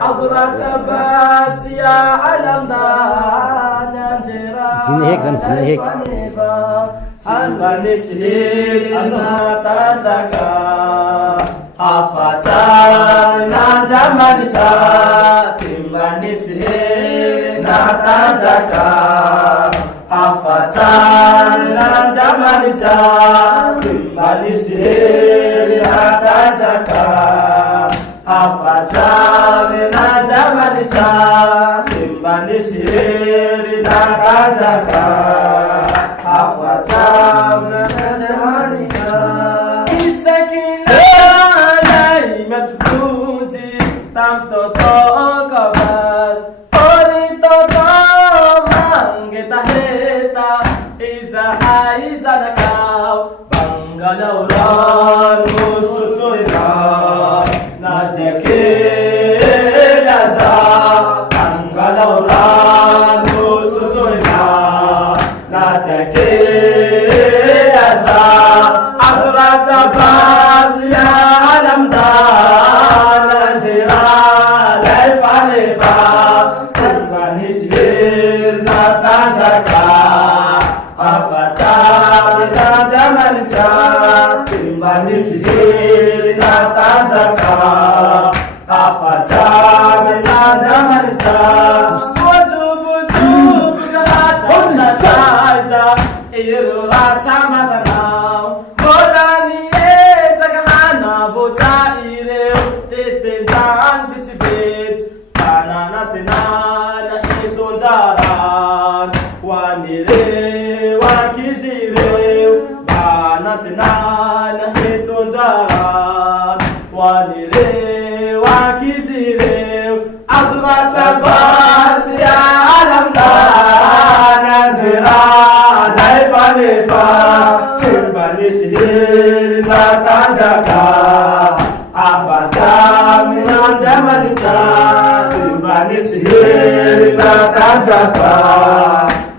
حضرة باس يا علم ننجرا زنهيك الله نشهد أنا تزكى أفتانا جمالتا سيمبا نشهد نتزكى أفتانا جمالتا سيمبا نشهد نتزكى أفتانا جمالتا سيمبا نشهد نتزكى أفتانا جمالتا إسكينا نايمة فوتي تام توتوكا باس أوري توتو مانجتا هيتا إذا نكاو بانغالورا نوسوتوينا ناديكي لازا بانغالورا نوسوتوينا ناديكي لازا أغرات باس يا علم ننجرا ليفا ليفا سيمبا نشهد نتزكى أفتانا جمالتا سيمبا نشهد نتزكى أفتانا جمالتا وجوب جهاتا إيروراتا مدناو مولاني زغانا بوتا إيريو تتنجان بيتش بيتش بانانا تنانا هيتون جاران وانيري وانكيزيري بانا تنانا هيتون جاران وانيري وانكيزيري أزرات باس يا علم ننجرا ليفا ليفا سيمبا نشهد نتزكى أفتانا جمالتا سيمبا نشهد نتزكى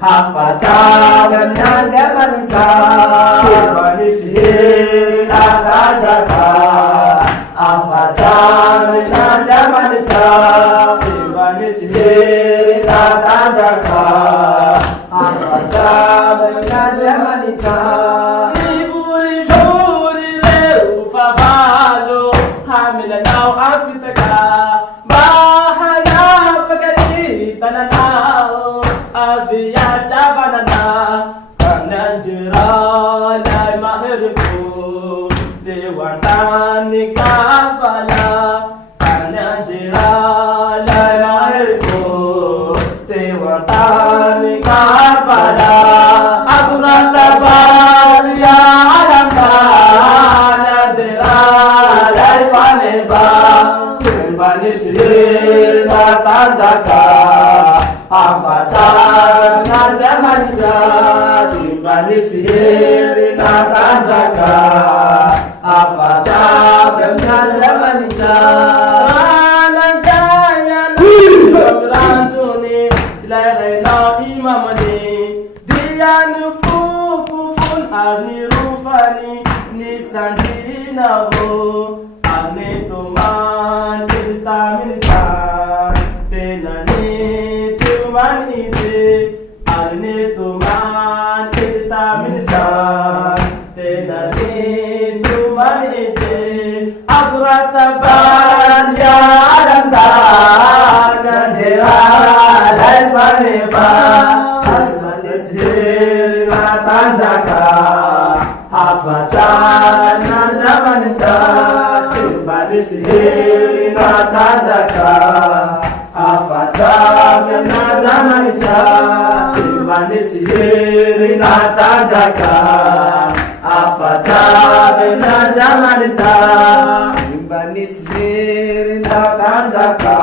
أفتانا جمالتا سيمبا نشهد نتزكى أفتانا جمالتا سيمبا نشهد نتزكى أفتانا جمالتا نيبوري شوري ليو فبالو حامل ناو أكتكا باهنا بكري تناناو أبيا شابانا كننجرا لاي مهرفو ديوانتاني كابالا كننجرا لاي مهرفو ديوانتاني كابالا أغرات باس يا علم ننجرا ليفا ليفا سيمبا نشهد نتزكى أفتانا جمالتا سيمبا نشهد نتزكى أفتانا جمالتا أنا جايا نفرانتوني لغينا إمامني ديان فوفون أني روفاني نيسانتينا هو أني تومان تلتامنسان تناني تومان إيزي أني تومان تلتامنسان تناني تومان إيزي أغرات باس يا علم ننجرا ليفا ليفا سيمبا نشهد نتزكى أفتانا جمالتا سيمبا نشهد نتزكى أفتانا جمالتا سيمبا نشهد نتزكى أفتانا جمالتا سيمبا نشهد نتزكى